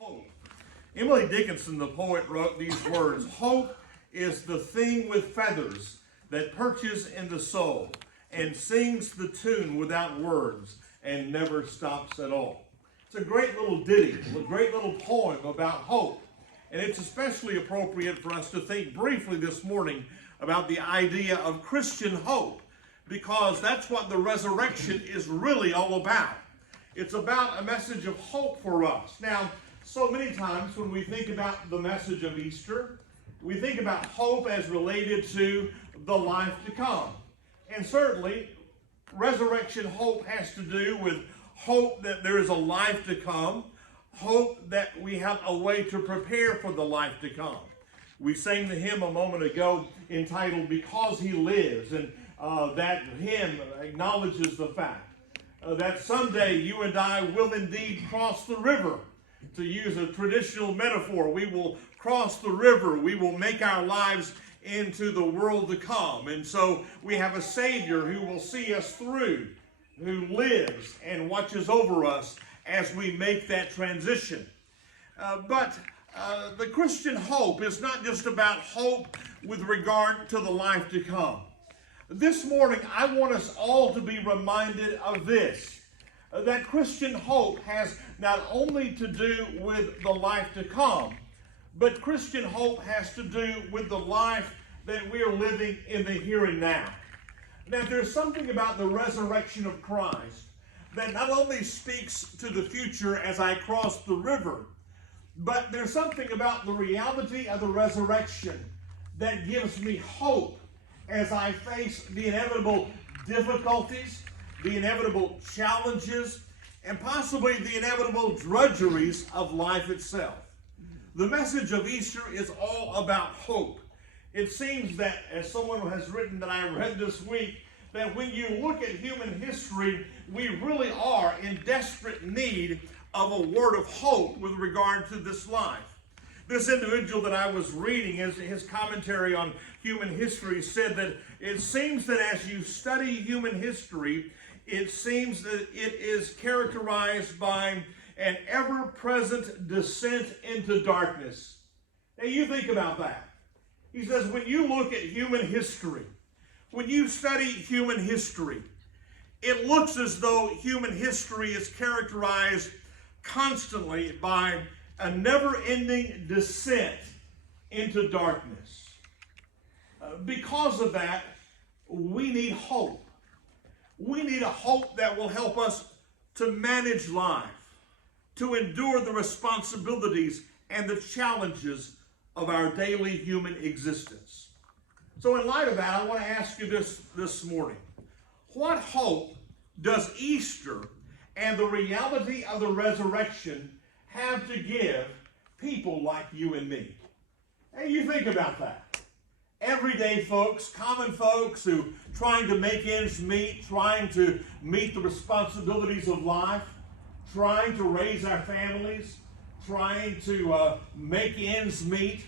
Hope. Emily Dickinson, the poet, wrote these words: "Hope is the thing with feathers that perches in the soul and sings the tune without words and never stops at all." It's a great little ditty, a great little poem about hope. And it's especially appropriate for us to think briefly this morning about the idea of Christian hope, because that's what the resurrection is really all about. It's about a message of hope for us. Now, so many times when we think about the message of Easter, we think about hope as related to the life to come. And certainly, resurrection hope has to do with hope that there is a life to come, hope that we have a way to prepare for the life to come. We sang the hymn a moment ago entitled "Because He Lives," and that hymn acknowledges the fact that someday you and I will indeed cross the river. To use a traditional metaphor, we will cross the river. We will make our lives into the world to come. And so we have a Savior who will see us through, who lives and watches over us as we make that transition. But the Christian hope is not just about hope with regard to the life to come. This morning, I want us all to be reminded of this, that Christian hope has not only to do with the life to come, but Christian hope has to do with the life that we are living in the here and now. Now, there's something about the resurrection of Christ that not only speaks to the future as I cross the river, but there's something about the reality of the resurrection that gives me hope as I face the inevitable difficulties, the inevitable challenges, and possibly the inevitable drudgeries of life itself. The message of Easter is all about hope. It seems that, as someone has written that I read this week, that when you look at human history, we really are in desperate need of a word of hope with regard to this life. This individual that I was reading, his commentary on human history, said that it seems that as you study human history, it seems that it is characterized by an ever-present descent into darkness. Now you think about that. He says, when you look at human history, when you study human history, it looks as though human history is characterized constantly by a never-ending descent into darkness. Because of that, we need hope. We need a hope that will help us to manage life, to endure the responsibilities and the challenges of our daily human existence. So in light of that, I want to ask you this morning. What hope does Easter and the reality of the resurrection have to give people like you and me? And you think about that. Everyday folks, common folks who trying to make ends meet, trying to meet the responsibilities of life, trying to raise our families, trying to make ends meet,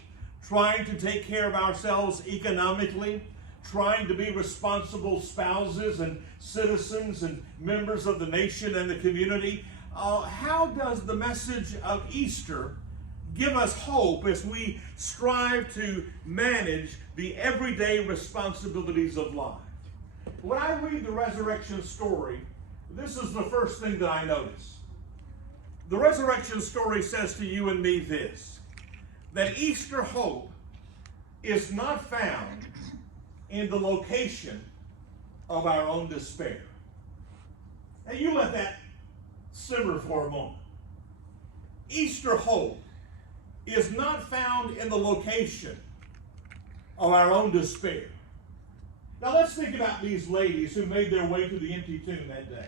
trying to take care of ourselves economically, trying to be responsible spouses and citizens and members of the nation and the community. How does the message of Easter give us hope as we strive to manage the everyday responsibilities of life? When I read the resurrection story, this is the first thing that I notice. The resurrection story says to you and me this, that Easter hope is not found in the location of our own despair. Now you let that simmer for a moment. Easter hope is not found in the location of our own despair. Now let's think about these ladies who made their way to the empty tomb that day.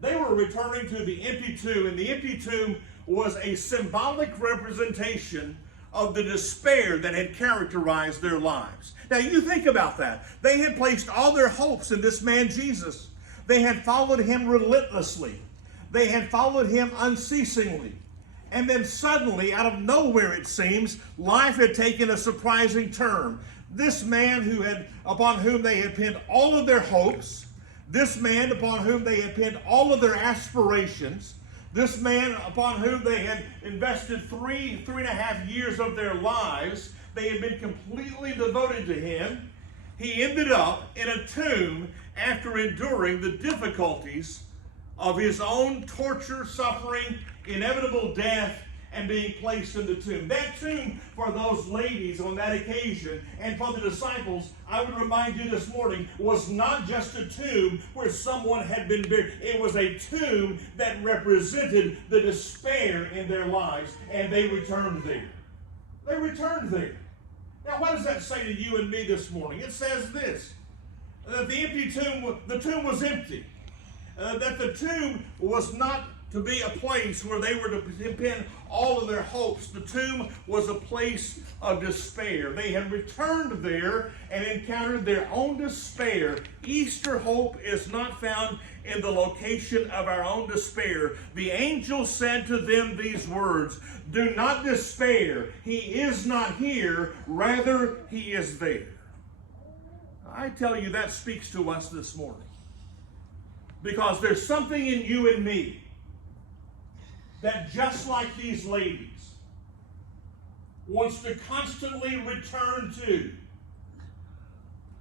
They were returning to the empty tomb, and the empty tomb was a symbolic representation of the despair that had characterized their lives. Now you think about that. They had placed all their hopes in this man Jesus. They had followed him relentlessly. They had followed him unceasingly. And then suddenly, out of nowhere it seems, life had taken a surprising turn. This man upon whom they had pinned all of their hopes, this man upon whom they had pinned all of their aspirations, This man upon whom they had invested 3.5 years of their lives, they had been completely devoted to him. He ended up in a tomb after enduring the difficulties of his own torture, suffering, inevitable death, and being placed in the tomb. That tomb for those ladies on that occasion and for the disciples, I would remind you this morning, was not just a tomb where someone had been buried. It was a tomb that represented the despair in their lives, and they returned there. They returned there. Now, what does that say to you and me this morning? It says this, that the tomb was empty. That the tomb was not to be a place where they were to depend all of their hopes. The tomb was a place of despair. They had returned there and encountered their own despair. Easter hope is not found in the location of our own despair. The angel said to them these words, "Do not despair. He is not here. Rather, he is there." I tell you, that speaks to us this morning. Because there's something in you and me that, just like these ladies, wants to constantly return to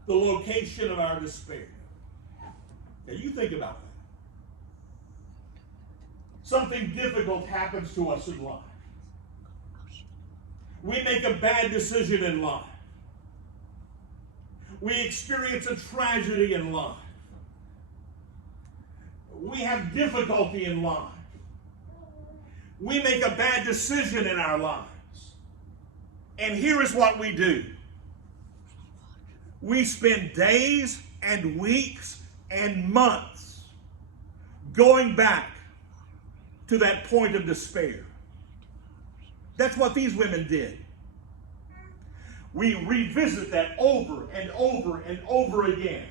the location of our despair. Now, you think about that. Something difficult happens to us in life. We make a bad decision in life. We experience a tragedy in life. We have difficulty in life. We make a bad decision in our lives. And here is what we do. We spend days and weeks and months going back to that point of despair. That's what these women did. We revisit that over and over and over again.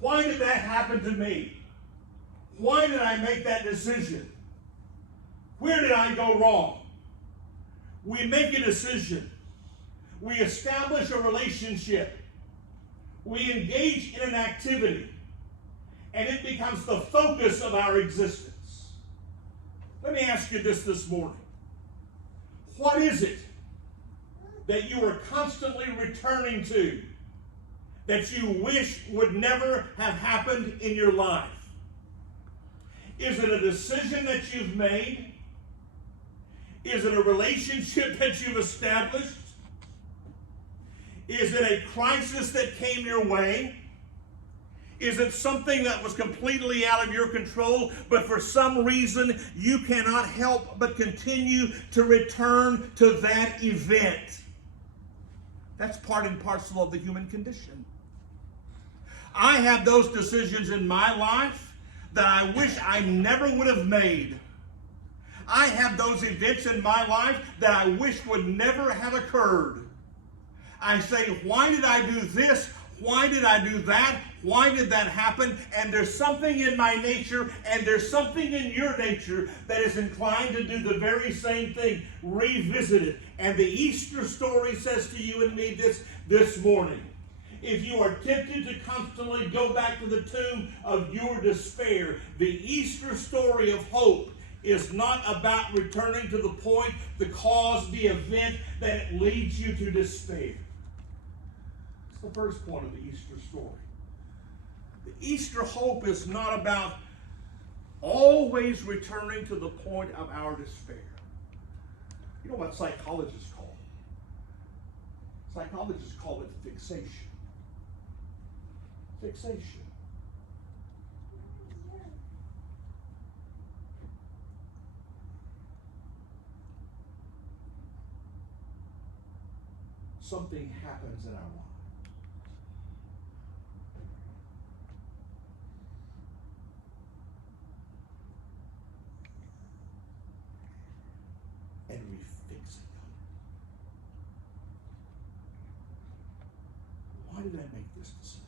Why did that happen to me? Why did I make that decision? Where did I go wrong? We make a decision. We establish a relationship. We engage in an activity. And it becomes the focus of our existence. Let me ask you this morning. What is it that you are constantly returning to that you wish would never have happened in your life? Is it a decision that you've made? Is it a relationship that you've established? Is it a crisis that came your way? Is it something that was completely out of your control, but for some reason you cannot help but continue to return to that event? That's part and parcel of the human condition. I have those decisions in my life that I wish I never would have made. I have those events in my life that I wish would never have occurred. I say, why did I do this? Why did I do that? Why did that happen? And there's something in my nature, and there's something in your nature that is inclined to do the very same thing. Revisit it. And the Easter story says to you and me this morning, if you are tempted to constantly go back to the tomb of your despair, the Easter story of hope is not about returning to the point, the cause, the event that leads you to despair. It's the first point of the Easter story. The Easter hope is not about always returning to the point of our despair. You know what psychologists call it? Psychologists call it fixation. Fixation. Something happens in our life. And we fix it. Why did I make this decision?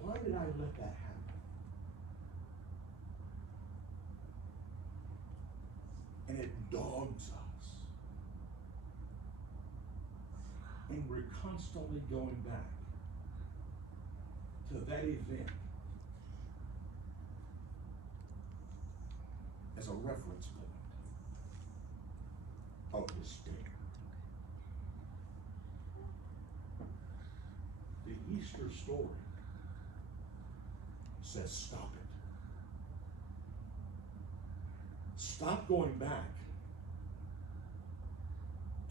Why did I let that happen? And it dogs us. And we're constantly going back to that event as a reference point of despair. The Easter story says stop it. Stop going back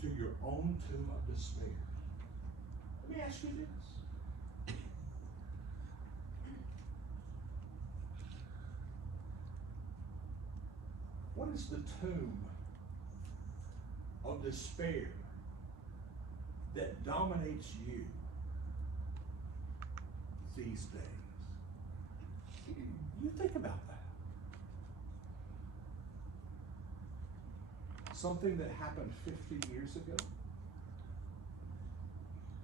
to your own tomb of despair. Let me ask you this. What is the tomb of despair that dominates you these days? You think about that. Something that happened 50 years ago,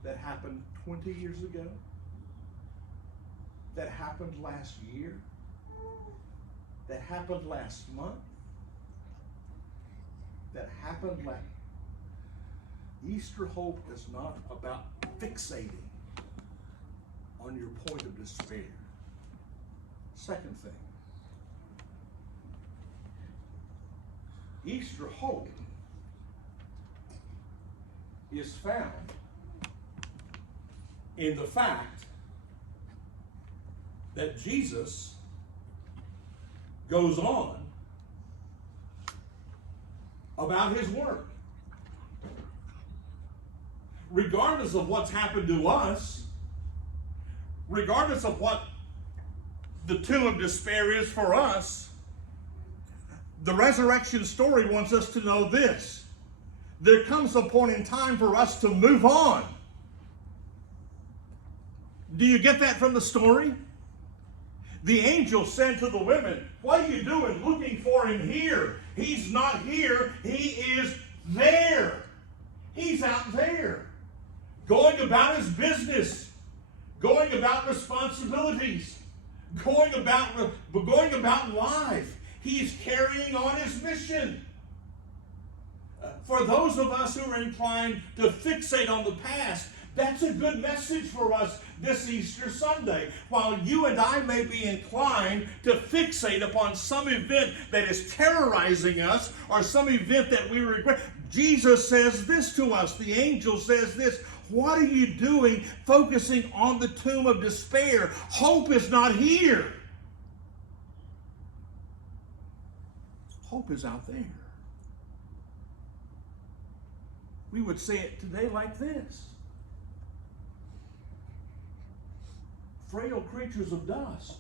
that happened 20 years ago, that happened last year, that happened last month, that happened last. Easter hope is not about fixating on your point of despair. Second thing, Easter hope is found in the fact that Jesus goes on about his work. Regardless of what's happened to us, regardless of what the tomb of despair is for us, the resurrection story wants us to know this. There comes a point in time for us to move on. Do you get that from the story? The angel said to the women, "What are you doing looking for him here? He's not here. He is there. He's out there, going about his business, going about responsibilities, going about life. He's carrying on his mission." For those of us who are inclined to fixate on the past, that's a good message for us this Easter Sunday. While you and I may be inclined to fixate upon some event that is terrorizing us or some event that we regret, Jesus says this to us. The angel says this. What are you doing focusing on the tomb of despair? Hope is not here. Hope is out there. We would say it today like this. Frail creatures of dust.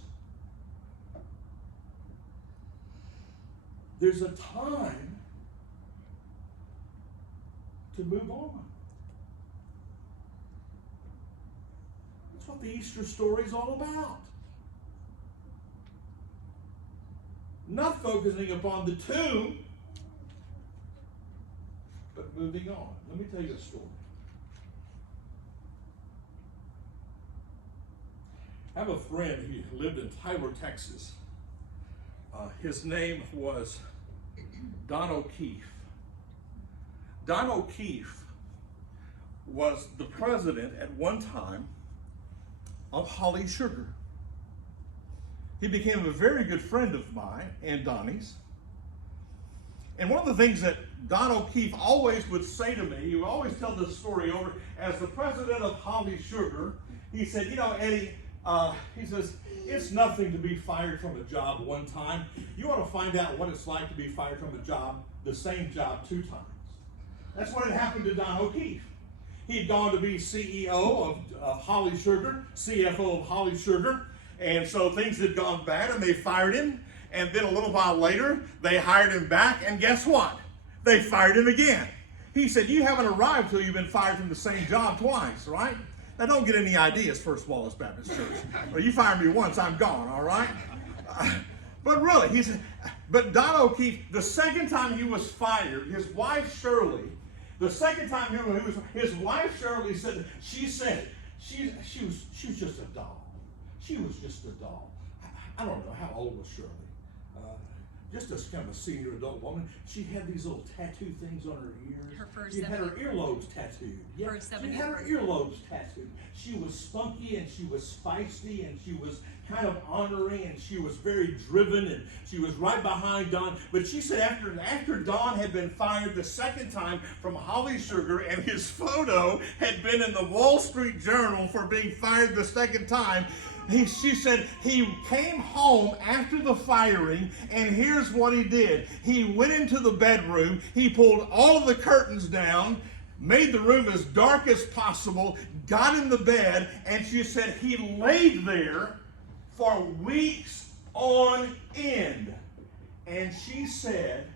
There's a time to move on. That's what the Easter story is all about. Not focusing upon the tomb, but moving on. Let me tell you a story. I have a friend who lived in Tyler, Texas. His name was Don O'Keefe. Don O'Keefe was the president at one time of Holly Sugar. He became a very good friend of mine and Donnie's. And one of the things that Don O'Keefe always would say to me, he would always tell this story over, as the president of Holly Sugar, he said, "You know, Eddie," he says, "it's nothing to be fired from a job one time. You ought to find out what it's like to be fired from a job, the same job, 2 times. That's what had happened to Don O'Keefe. He'd gone to be CEO of Holly Sugar, CFO of Holly Sugar, and so things had gone bad and they fired him. And then a little while later, they hired him back, and guess what? They fired him again. He said, "You haven't arrived till you've been fired from the same job twice, right? Now, don't get any ideas, First Wallace Baptist Church. Well, you fire me once, I'm gone, all right?" But really, he said, but Don O'Keefe, the second time he was fired, his wife Shirley, the second time his wife Shirley said, she was just a doll. She was just a doll. I don't know, how old was Shirley? just a kind of a senior adult woman. She had these little tattoo things on her ears. Her first She had her 70 earlobes tattooed. Yeah, First she 70 had her earlobes tattooed. She was spunky and she was feisty and she was kind of honoring and she was very driven and she was right behind Don. But she said after Don had been fired the second time from Holly Sugar and his photo had been in the Wall Street Journal for being fired the second time, she said he came home after the firing, and here's what he did. He went into the bedroom, he pulled all of the curtains down, made the room as dark as possible, got in the bed, and she said he laid there for weeks on end. And she said,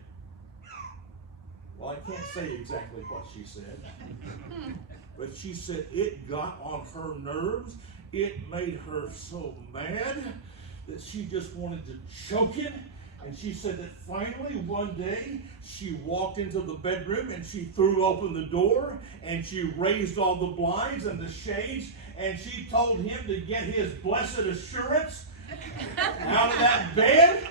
well, I can't say exactly what she said, but she said it got on her nerves. It made her so mad that she just wanted to choke him. And she said that finally one day she walked into the bedroom and she threw open the door and she raised all the blinds and the shades and she told him to get his blessed assurance out of that bed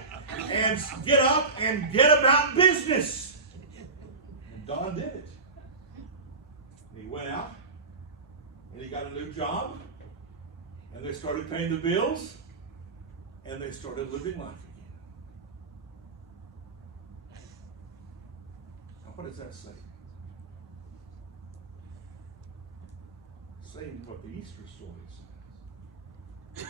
and get up and get about business. And Don did it. And he went out and he got a new job. And they started paying the bills, and they started living life again. Now, what does that say? Saying what the Easter story says.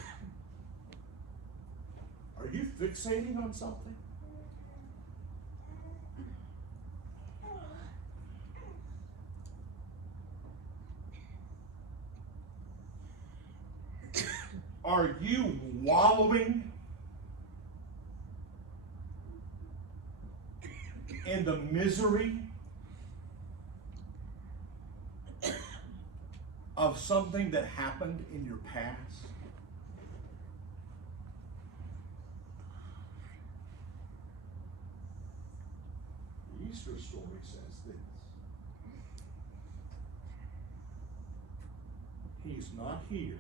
Are you fixating on something? Are you wallowing in the misery of something that happened in your past? The Easter story says this. He's not here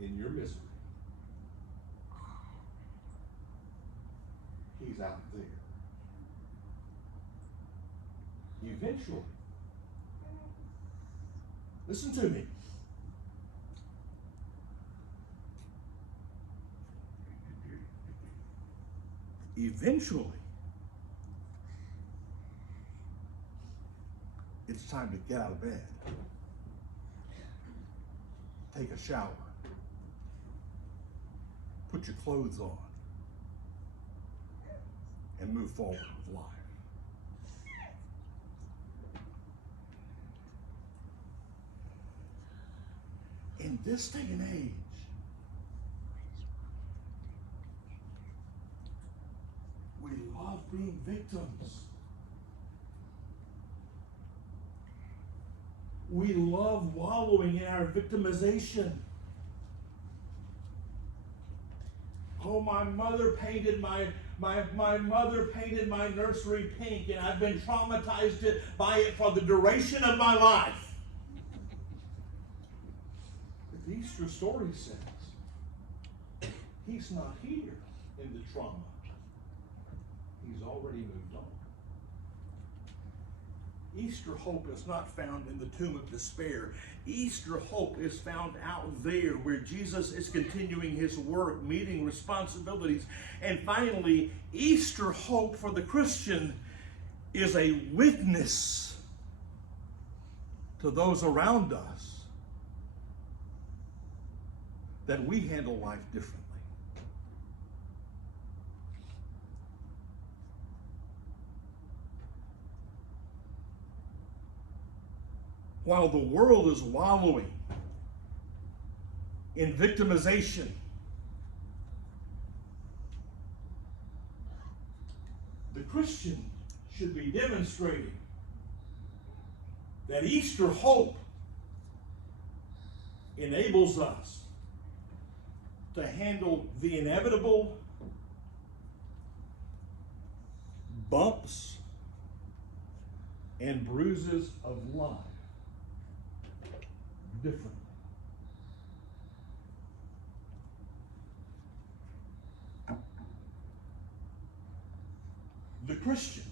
in your misery. He's out there. Eventually, listen to me. Eventually, it's time to get out of bed, take a shower, put your clothes on, and move forward with life. In this day and age, we love being victims. We love wallowing in our victimization. Oh, my mother painted my mother painted my nursery pink, and I've been traumatized by it for the duration of my life. But the Easter story says he's not here in the trauma. He's already moved on. Easter hope is not found in the tomb of despair. Easter hope is found out there where Jesus is continuing his work, meeting responsibilities. And finally, Easter hope for the Christian is a witness to those around us that we handle life differently. While the world is wallowing in victimization, the Christian should be demonstrating that Easter hope enables us to handle the inevitable bumps and bruises of life differently. the Christian.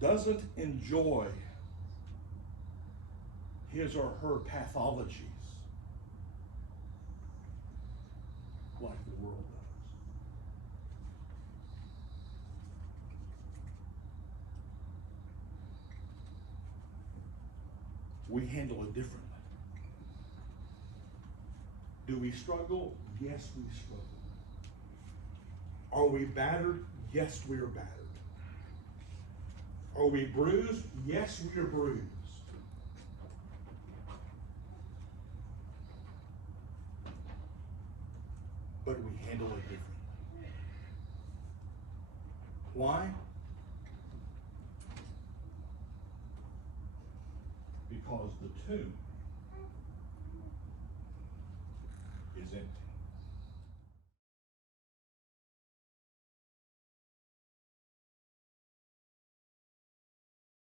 Doesn't enjoy his or her pathologies like the world does. We handle it differently. Do we struggle? Yes, we struggle. Are we battered? Yes, we are battered. Are we bruised? Yes, we are bruised. But we handle it differently. Why? Because the tomb is empty.